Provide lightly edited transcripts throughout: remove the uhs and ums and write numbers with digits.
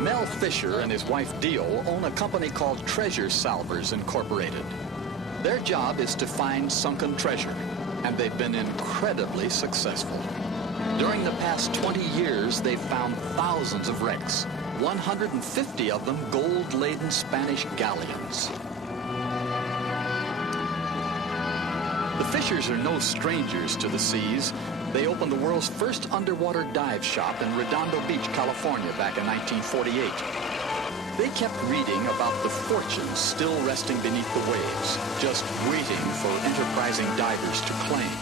Mel Fisher and his wife Dio own a company called Treasure Salvors Incorporated. Their job is to find sunken treasure, and they've been incredibly successful. During the past 20 years, they've found thousands of wrecks, 150 of them gold-laden Spanish galleons. The Fishers are no strangers to the seas. They opened the world's first underwater dive shop in Redondo Beach, California, back in 1948. They kept reading about the fortunes still resting beneath the waves, just waiting for enterprising divers to claim.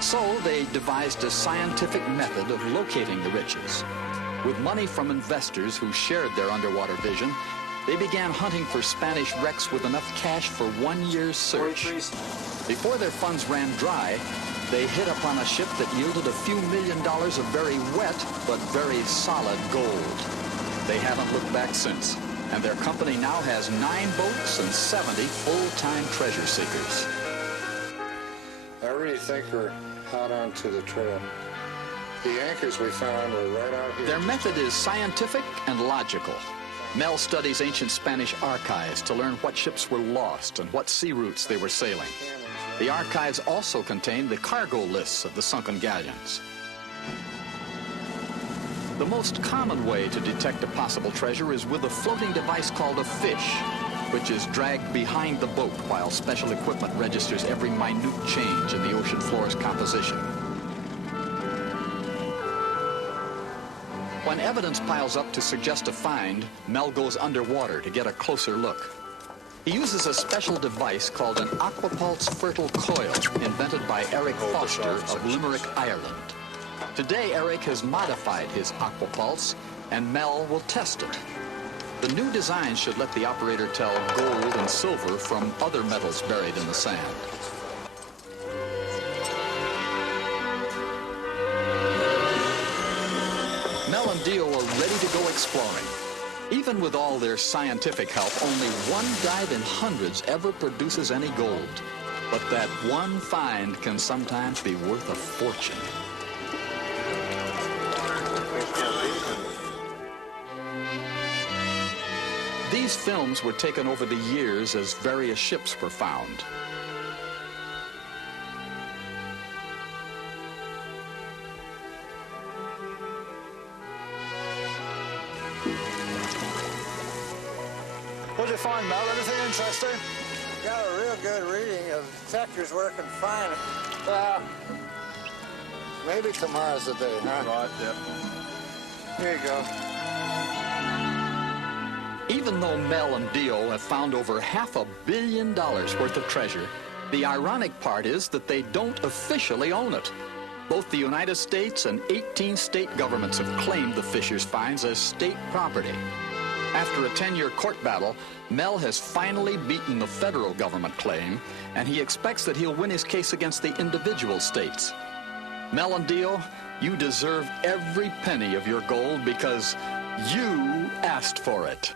So they devised a scientific method of locating the riches. With money from investors who shared their underwater vision, they began hunting for Spanish wrecks with enough cash for 1 year's search. Before their funds ran dry, they hit upon a ship that yielded a few $1 million of very wet but very solid gold. They haven't looked back since, and their company now has 9 boats and 70 full-time treasure seekers. I really think we're hot onto the trail. The anchors we found were right out here. Their method is scientific and logical. Mel studies ancient Spanish archives to learn what ships were lost and what sea routes they were sailing. The archives also contain the cargo lists of the sunken galleons. The most common way to detect a possible treasure is with a floating device called a fish, which is dragged behind the boat while special equipment registers every minute change in the ocean floor's composition. When evidence piles up to suggest a find, Mel goes underwater to get a closer look. He uses a special device called an aquapulse fertile coil, invented by Eric Foster of Limerick, Ireland. Today, Eric has modified his aquapulse, and Mel will test it. The new design should let the operator tell gold and silver from other metals buried in the sand. Mel and Dio are ready to go exploring. Even with all their scientific help, only one dive in hundreds ever produces any gold. But that one find can sometimes be worth a fortune. These films were taken over the years as various ships were found. What did you find, Mel? Anything interesting? Got a real good reading. The detector's working fine. Maybe tomorrow's the day, huh? Right, yep. Here you go. Even though Mel and Dio have found over $500 million worth of treasure, the ironic part is that they don't officially own it. Both the United States and 18 state governments have claimed the Fishers' finds as state property. After a 10-year court battle, Mel has finally beaten the federal government claim, and he expects that he'll win his case against the individual states. Mel and Dio, you deserve every penny of your gold because you asked for it.